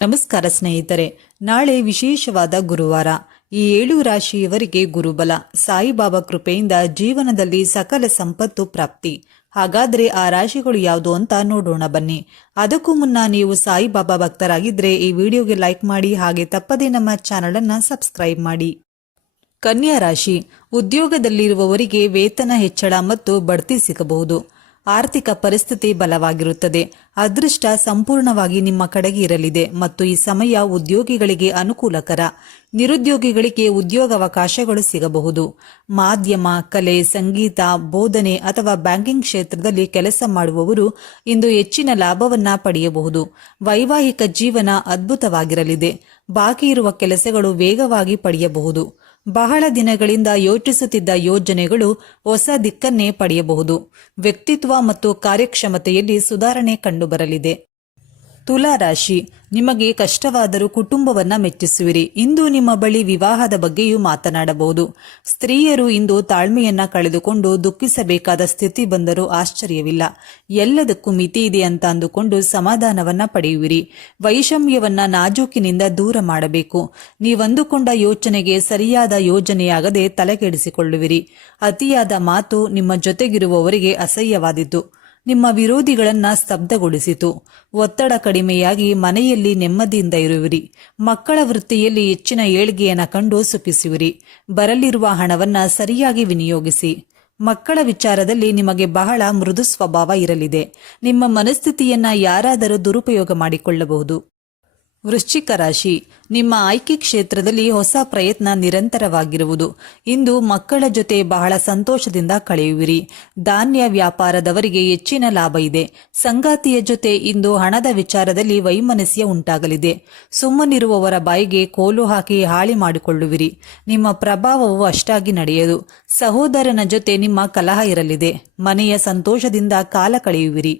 ನಮಸ್ಕಾರ ಸ್ನೇಹಿತರೆ, ನಾಳೆ ವಿಶೇಷವಾದ ಗುರುವಾರ. ಈ 7 ರಾಶಿಯವರಿಗೆ ಗುರುಬಲ. ಸಾಯಿಬಾಬಾ ಕೃಪೆಯಿಂದ ಜೀವನದಲ್ಲಿ ಸಕಲ ಸಂಪತ್ತು ಪ್ರಾಪ್ತಿ. ಹಾಗಾದ್ರೆ ಆ ರಾಶಿಗಳು ಯಾವುದು ಅಂತ ನೋಡೋಣ ಬನ್ನಿ. ಅದಕ್ಕೂ ಮುನ್ನ ನೀವು ಸಾಯಿಬಾಬಾ ಭಕ್ತರಾಗಿದ್ರೆ ಈ ವಿಡಿಯೋಗೆ ಲೈಕ್ ಮಾಡಿ, ಹಾಗೆ ತಪ್ಪದೇ ನಮ್ಮ ಚಾನೆಲ್ ಅನ್ನ ಸಬ್ಸ್ಕ್ರೈಬ್ ಮಾಡಿ. ಕನ್ಯಾ ರಾಶಿ, ಉದ್ಯೋಗದಲ್ಲಿರುವವರಿಗೆ ವೇತನ ಹೆಚ್ಚಳ ಮತ್ತು ಬಡ್ತಿ ಸಿಗಬಹುದು. ಆರ್ಥಿಕ ಪರಿಸ್ಥಿತಿ ಬಲವಾಗಿರುತ್ತದೆ. ಅದೃಷ್ಟ ಸಂಪೂರ್ಣವಾಗಿ ನಿಮ್ಮ ಕಡೆಗೆ ಇರಲಿದೆ ಮತ್ತು ಈ ಸಮಯ ಉದ್ಯೋಗಿಗಳಿಗೆ ಅನುಕೂಲಕರ. ನಿರುದ್ಯೋಗಿಗಳಿಗೆ ಉದ್ಯೋಗಾವಕಾಶಗಳು ಸಿಗಬಹುದು. ಮಾಧ್ಯಮ, ಕಲೆ, ಸಂಗೀತ, ಬೋಧನೆ ಅಥವಾ ಬ್ಯಾಂಕಿಂಗ್ ಕ್ಷೇತ್ರದಲ್ಲಿ ಕೆಲಸ ಮಾಡುವವರು ಇಂದು ಹೆಚ್ಚಿನ ಲಾಭವನ್ನ ಪಡೆಯಬಹುದು. ವೈವಾಹಿಕ ಜೀವನ ಅದ್ಭುತವಾಗಿರಲಿದೆ. ಬಾಕಿ ಇರುವ ಕೆಲಸಗಳು ವೇಗವಾಗಿ ಪಡೆಯಬಹುದು. ಬಹಳ ದಿನಗಳಿಂದ ಯೋಚಿಸುತ್ತಿದ್ದ ಯೋಜನೆಗಳು ಹೊಸ ದಿಕ್ಕನ್ನೇ ಪಡೆಯಬಹುದು. ವ್ಯಕ್ತಿತ್ವ ಮತ್ತು ಕಾರ್ಯಕ್ಷಮತೆಯಲ್ಲಿ ಸುಧಾರಣೆ ಕಂಡುಬರಲಿದೆ. ತುಲಾ ರಾಶಿ, ನಿಮಗೆ ಕಷ್ಟವಾದರೂ ಕುಟುಂಬವನ್ನ ಮೆಚ್ಚಿಸುವಿರಿ. ಇಂದು ನಿಮ್ಮ ಬಳಿ ವಿವಾಹದ ಬಗ್ಗೆಯೂ ಮಾತನಾಡಬಹುದು. ಸ್ತ್ರೀಯರು ಇಂದು ತಾಳ್ಮೆಯನ್ನ ಕಳೆದುಕೊಂಡು ದುಃಖಿಸಬೇಕಾದ ಸ್ಥಿತಿ ಬಂದರೂ ಆಶ್ಚರ್ಯವಿಲ್ಲ. ಎಲ್ಲದಕ್ಕೂ ಮಿತಿ ಇದೆ ಅಂತ ಅಂದುಕೊಂಡು ಸಮಾಧಾನವನ್ನ ಪಡೆಯುವಿರಿ. ವೈಷಮ್ಯವನ್ನ ನಾಜೂಕಿನಿಂದ ದೂರ ಮಾಡಬೇಕು. ನೀವಂದುಕೊಂಡ ಯೋಚನೆಗೆ ಸರಿಯಾದ ಯೋಜನೆಯಾಗದೆ ತಲೆಕೆಡಿಸಿಕೊಳ್ಳುವಿರಿ. ಅತಿಯಾದ ಮಾತು ನಿಮ್ಮ ಜೊತೆಗಿರುವವರಿಗೆ ಅಸಹ್ಯವಾದಿತು. ನಿಮ್ಮ ವಿರೋಧಿಗಳನ್ನ ಸ್ತಬ್ಧಗೊಳಿಸಿತು. ಒತ್ತಡ ಕಡಿಮೆಯಾಗಿ ಮನೆಯಲ್ಲಿ ನೆಮ್ಮದಿಯಿಂದ ಇರುವಿರಿ. ಮಕ್ಕಳ ವೃತ್ತಿಯಲ್ಲಿ ಹೆಚ್ಚಿನ ಏಳ್ಗೆಯನ್ನು ಕಂಡು ಸುಖಿಸುವಿರಿ. ಬರಲಿರುವ ಹಣವನ್ನ ಸರಿಯಾಗಿ ವಿನಿಯೋಗಿಸಿ. ಮಕ್ಕಳ ವಿಚಾರದಲ್ಲಿ ನಿಮಗೆ ಬಹಳ ಮೃದು ಸ್ವಭಾವ ಇರಲಿದೆ. ನಿಮ್ಮ ಮನಸ್ಥಿತಿಯನ್ನ ಯಾರಾದರೂ ದುರುಪಯೋಗ ಮಾಡಿಕೊಳ್ಳಬಹುದು. ವೃಶ್ಚಿಕ ರಾಶಿ, ನಿಮ್ಮ ಆಯ್ಕೆ ಕ್ಷೇತ್ರದಲ್ಲಿ ಹೊಸ ಪ್ರಯತ್ನ ನಿರಂತರವಾಗಿರುವುದು. ಇಂದು ಮಕ್ಕಳ ಜೊತೆ ಬಹಳ ಸಂತೋಷದಿಂದ ಕಳೆಯುವಿರಿ. ಧಾನ್ಯ ವ್ಯಾಪಾರದವರಿಗೆ ಹೆಚ್ಚಿನ ಲಾಭ ಇದೆ. ಸಂಗಾತಿಯ ಜೊತೆ ಇಂದು ಹಣದ ವಿಚಾರದಲ್ಲಿ ವೈಮನಸ್ಯ ಉಂಟಾಗಲಿದೆ. ಸುಮ್ಮನಿರುವವರ ಬಾಯಿಗೆ ಕೋಲು ಹಾಕಿ ಹಾಳಿ ಮಾಡಿಕೊಳ್ಳುವಿರಿ. ನಿಮ್ಮ ಪ್ರಭಾವವು ಅಷ್ಟಾಗಿ ನಡೆಯದು. ಸಹೋದರನ ಜೊತೆ ನಿಮ್ಮ ಕಲಹ ಇರಲಿದೆ. ಮನೆಯ ಸಂತೋಷದಿಂದ ಕಾಲ ಕಳೆಯುವಿರಿ.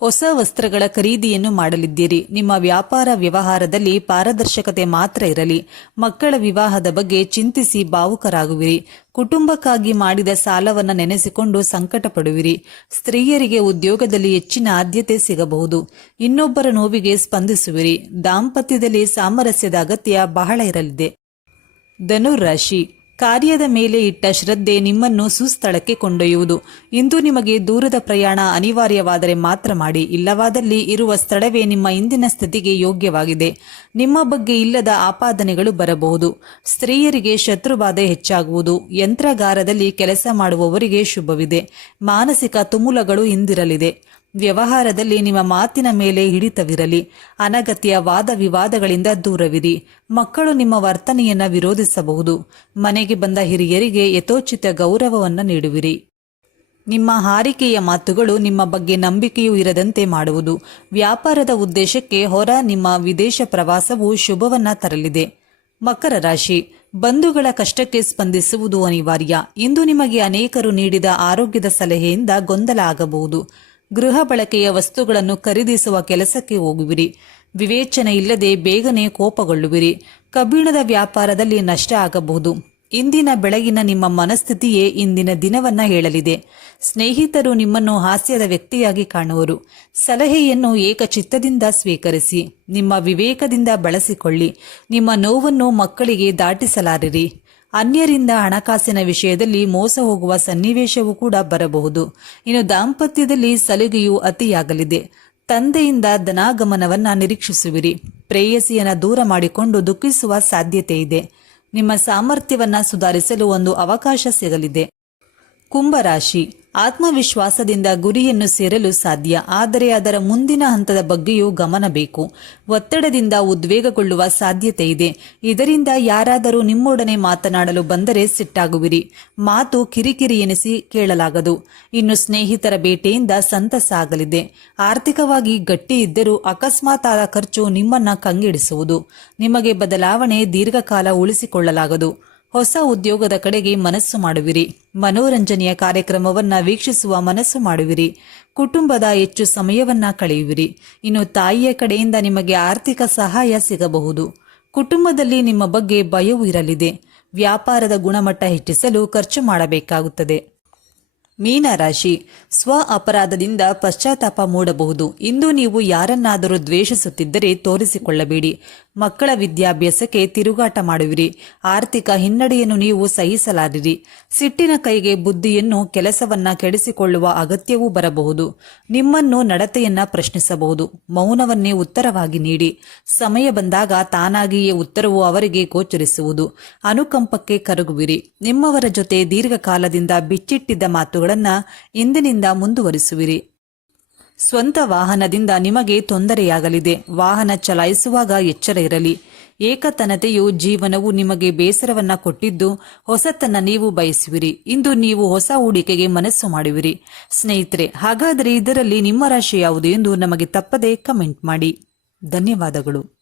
ಹೊಸ ವಸ್ತ್ರಗಳ ಖರೀದಿಯನ್ನು ಮಾಡಲಿದ್ದೀರಿ. ನಿಮ್ಮ ವ್ಯಾಪಾರ ವ್ಯವಹಾರದಲ್ಲಿ ಪಾರದರ್ಶಕತೆ ಮಾತ್ರ ಇರಲಿ. ಮಕ್ಕಳ ವಿವಾಹದ ಬಗ್ಗೆ ಚಿಂತಿಸಿ ಭಾವುಕರಾಗುವಿರಿ. ಕುಟುಂಬಕ್ಕಾಗಿ ಮಾಡಿದ ಸಾಲವನ್ನು ನೆನೆಸಿಕೊಂಡು ಸಂಕಟ ಪಡುವಿರಿ. ಸ್ತ್ರೀಯರಿಗೆ ಉದ್ಯೋಗದಲ್ಲಿ ಹೆಚ್ಚಿನ ಆದ್ಯತೆ ಸಿಗಬಹುದು. ಇನ್ನೊಬ್ಬರ ನೋವಿಗೆ ಸ್ಪಂದಿಸುವಿರಿ. ದಾಂಪತ್ಯದಲ್ಲಿ ಸಾಮರಸ್ಯದ ಅಗತ್ಯ ಬಹಳ ಇರಲಿದೆ. ಧನುರಾಶಿ, ಕಾರ್ಯದ ಮೇಲೆ ಇಟ್ಟ ಶ್ರದ್ಧೆ ನಿಮ್ಮನ್ನು ಸುಸ್ಥಳಕ್ಕೆ ಕೊಂಡೊಯ್ಯುವುದು. ಇಂದು ನಿಮಗೆ ದೂರದ ಪ್ರಯಾಣ ಅನಿವಾರ್ಯವಾದರೆ ಮಾತ್ರ ಮಾಡಿ. ಇಲ್ಲವಾದಲ್ಲಿ ಇರುವ ಸ್ಥಳವೇ ನಿಮ್ಮ ಇಂದಿನ ಸ್ಥಿತಿಗೆ ಯೋಗ್ಯವಾಗಿದೆ. ನಿಮ್ಮ ಬಗ್ಗೆ ಇಲ್ಲದ ಆಪಾದನೆಗಳು ಬರಬಹುದು. ಸ್ತ್ರೀಯರಿಗೆ ಶತ್ರುಬಾಧೆ ಹೆಚ್ಚಾಗುವುದು. ಯಂತ್ರಗಾರದಲ್ಲಿ ಕೆಲಸ ಮಾಡುವವರಿಗೆ ಶುಭವಿದೆ. ಮಾನಸಿಕ ತುಮುಲಗಳು ಹಿಂದಿರಲಿದೆ. ವ್ಯವಹಾರದಲ್ಲಿ ನಿಮ್ಮ ಮಾತಿನ ಮೇಲೆ ಹಿಡಿತವಿರಲಿ. ಅನಗತ್ಯ ವಾದ ವಿವಾದಗಳಿಂದ ದೂರವಿರಿ. ಮಕ್ಕಳು ನಿಮ್ಮ ವರ್ತನೆಯನ್ನ ವಿರೋಧಿಸಬಹುದು. ಮನೆಗೆ ಬಂದ ಹಿರಿಯರಿಗೆ ಯಥೋಚಿತ ಗೌರವವನ್ನು ನೀಡುವಿರಿ. ನಿಮ್ಮ ಹಾರಿಕೆಯ ಮಾತುಗಳು ನಿಮ್ಮ ಬಗ್ಗೆ ನಂಬಿಕೆಯೂ ಇರದಂತೆ ಮಾಡುವುದು. ವ್ಯಾಪಾರದ ಉದ್ದೇಶಕ್ಕೆ ಹೊರ ನಿಮ್ಮ ವಿದೇಶ ಪ್ರವಾಸವು ಶುಭವನ್ನ ತರಲಿದೆ. ಮಕರ ರಾಶಿ, ಬಂಧುಗಳ ಕಷ್ಟಕ್ಕೆ ಸ್ಪಂದಿಸುವುದು ಅನಿವಾರ್ಯ. ಇಂದು ನಿಮಗೆ ಅನೇಕರು ನೀಡಿದ ಆರೋಗ್ಯದ ಸಲಹೆಯಿಂದ ಗೊಂದಲ ಆಗಬಹುದು. ಗೃಹ ಬಳಕೆಯ ವಸ್ತುಗಳನ್ನು ಖರೀದಿಸುವ ಕೆಲಸಕ್ಕೆ ಹೋಗುವಿರಿ. ವಿವೇಚನೆ ಇಲ್ಲದೆ ಬೇಗನೆ ಕೋಪಗೊಳ್ಳುವಿರಿ. ಕಬ್ಬಿಣದ ವ್ಯಾಪಾರದಲ್ಲಿ ನಷ್ಟ ಆಗಬಹುದು. ಇಂದಿನ ಬೆಳಗಿನ ನಿಮ್ಮ ಮನಸ್ಥಿತಿಯೇ ಇಂದಿನ ದಿನವನ್ನ ಹೇಳಲಿದೆ. ಸ್ನೇಹಿತರು ನಿಮ್ಮನ್ನು ಹಾಸ್ಯದ ವ್ಯಕ್ತಿಯಾಗಿ ಕಾಣುವರು. ಸಲಹೆಯನ್ನು ಏಕಚಿತ್ತದಿಂದ ಸ್ವೀಕರಿಸಿ. ನಿಮ್ಮ ವಿವೇಕದಿಂದ ಬಳಸಿಕೊಳ್ಳಿ. ನಿಮ್ಮ ನೋವನ್ನು ಮಕ್ಕಳಿಗೆ ದಾಟಿಸಲಾರಿರಿ. ಅನ್ಯರಿಂದ ಹಣಕಾಸಿನ ವಿಷಯದಲ್ಲಿ ಮೋಸ ಹೋಗುವ ಸನ್ನಿವೇಶವೂ ಕೂಡ ಬರಬಹುದು. ಇನ್ನು ದಾಂಪತ್ಯದಲ್ಲಿ ಸಲುಗೆಯು ಅತಿಯಾಗಲಿದೆ. ತಂದೆಯಿಂದ ಧನಾಗಮನವನ್ನ ನಿರೀಕ್ಷಿಸುವಿರಿ. ಪ್ರೇಯಸಿಯನ್ನ ದೂರ ಮಾಡಿಕೊಂಡು ದುಃಖಿಸುವ ಸಾಧ್ಯತೆ ಇದೆ. ನಿಮ್ಮ ಸಾಮರ್ಥ್ಯವನ್ನ ಸುಧಾರಿಸಲು ಒಂದು ಅವಕಾಶ ಸಿಗಲಿದೆ. ಕುಂಭರಾಶಿ, ಆತ್ಮವಿಶ್ವಾಸದಿಂದ ಗುರಿಯನ್ನು ಸೇರಲು ಸಾಧ್ಯ. ಆದರೆ ಅದರ ಮುಂದಿನ ಹಂತದ ಬಗ್ಗೆಯೂ ಗಮನ ಬೇಕು. ಒತ್ತಡದಿಂದ ಉದ್ವೇಗಗೊಳ್ಳುವ ಸಾಧ್ಯತೆ ಇದೆ. ಇದರಿಂದ ಯಾರಾದರೂ ನಿಮ್ಮೊಡನೆ ಮಾತನಾಡಲು ಬಂದರೆ ಸಿಟ್ಟಾಗುವಿರಿ. ಮಾತು ಕಿರಿಕಿರಿ ಎನಿಸಿ ಕೇಳಲಾಗದು. ಇನ್ನು ಸ್ನೇಹಿತರ ಭೇಟಿಯಿಂದ ಸಂತಸ ಆಗಲಿದೆ. ಆರ್ಥಿಕವಾಗಿ ಗಟ್ಟಿ ಇದ್ದರೂ ಅಕಸ್ಮಾತ್ ಆದ ಖರ್ಚು ನಿಮ್ಮನ್ನ ಕಂಗೆಡಿಸುವುದು. ನಿಮಗೆ ಬದಲಾವಣೆ ದೀರ್ಘಕಾಲ ಉಳಿಸಿಕೊಳ್ಳಲಾಗದು. ಹೊಸ ಉದ್ಯೋಗದ ಕಡೆಗೆ ಮನಸ್ಸು ಮಾಡುವಿರಿ. ಮನೋರಂಜನೆಯ ಕಾರ್ಯಕ್ರಮವನ್ನ ವೀಕ್ಷಿಸುವ ಮನಸ್ಸು ಮಾಡುವಿರಿ. ಕುಟುಂಬದ ಹೆಚ್ಚು ಸಮಯವನ್ನ ಕಳೆಯುವಿರಿ. ಇನ್ನು ತಾಯಿಯ ಕಡೆಯಿಂದ ನಿಮಗೆ ಆರ್ಥಿಕ ಸಹಾಯ ಸಿಗಬಹುದು. ಕುಟುಂಬದಲ್ಲಿ ನಿಮ್ಮ ಬಗ್ಗೆ ಭಯವೂ ಇರಲಿದೆ. ವ್ಯಾಪಾರದ ಗುಣಮಟ್ಟ ಹೆಚ್ಚಿಸಲು ಖರ್ಚು ಮಾಡಬೇಕಾಗುತ್ತದೆ. ಮೀನರಾಶಿ, ಸ್ವ ಅಪರಾಧದಿಂದ ಪಶ್ಚಾತ್ತಾಪ ಮೂಡಬಹುದು. ಇಂದು ನೀವು ಯಾರನ್ನಾದರೂ ದ್ವೇಷಿಸುತ್ತಿದ್ದರೆ ತೋರಿಸಿಕೊಳ್ಳಬೇಡಿ. ಮಕ್ಕಳ ವಿದ್ಯಾಭ್ಯಾಸಕ್ಕೆ ತಿರುಗಾಟ ಮಾಡುವಿರಿ. ಆರ್ಥಿಕ ಹಿನ್ನಡೆಯನ್ನು ನೀವು ಸಹಿಸಲಾರಿರಿ. ಸಿಟ್ಟಿನ ಕೈಗೆ ಬುದ್ಧಿಯನ್ನು ಕೆಲಸವನ್ನ ಕೆಡಿಸಿಕೊಳ್ಳುವ ಅಗತ್ಯವೂ ಬರಬಹುದು. ನಿಮ್ಮನ್ನು ನಡತೆಯನ್ನ ಪ್ರಶ್ನಿಸಬಹುದು. ಮೌನವನ್ನೇ ಉತ್ತರವಾಗಿ ನೀಡಿ. ಸಮಯ ಬಂದಾಗ ತಾನಾಗಿಯೇ ಉತ್ತರವು ಅವರಿಗೆ ಗೋಚರಿಸುವುದು. ಅನುಕಂಪಕ್ಕೆ ಕರಗುವಿರಿ. ನಿಮ್ಮವರ ಜೊತೆ ದೀರ್ಘಕಾಲದಿಂದ ಬಿಚ್ಚಿಟ್ಟಿದ್ದ ಮಾತುಗಳನ್ನು ಇಂದಿನಿಂದ ಮುಂದುವರಿಸುವಿರಿ. ಸ್ವಂತ ವಾಹನದಿಂದ ನಿಮಗೆ ತೊಂದರೆಯಾಗಲಿದೆ. ವಾಹನ ಚಲಾಯಿಸುವಾಗ ಎಚ್ಚರ ಇರಲಿ. ಏಕತನತೆಯು ಜೀವನವು ನಿಮಗೆ ಬೇಸರವನ್ನ ಕೊಟ್ಟಿದ್ದು ಹೊಸತನ್ನ ನೀವು ಬಯಸುವಿರಿ. ಇಂದು ನೀವು ಹೊಸ ಹೂಡಿಕೆಗೆ ಮನಸ್ಸು ಮಾಡುವಿರಿ. ಸ್ನೇಹಿತರೆ, ಹಾಗಾದರೆ ಇದರಲ್ಲಿ ನಿಮ್ಮ ರಾಶಿ ಯಾವುದು ಎಂದು ನಮಗೆ ತಪ್ಪದೆ ಕಮೆಂಟ್ ಮಾಡಿ. ಧನ್ಯವಾದಗಳು.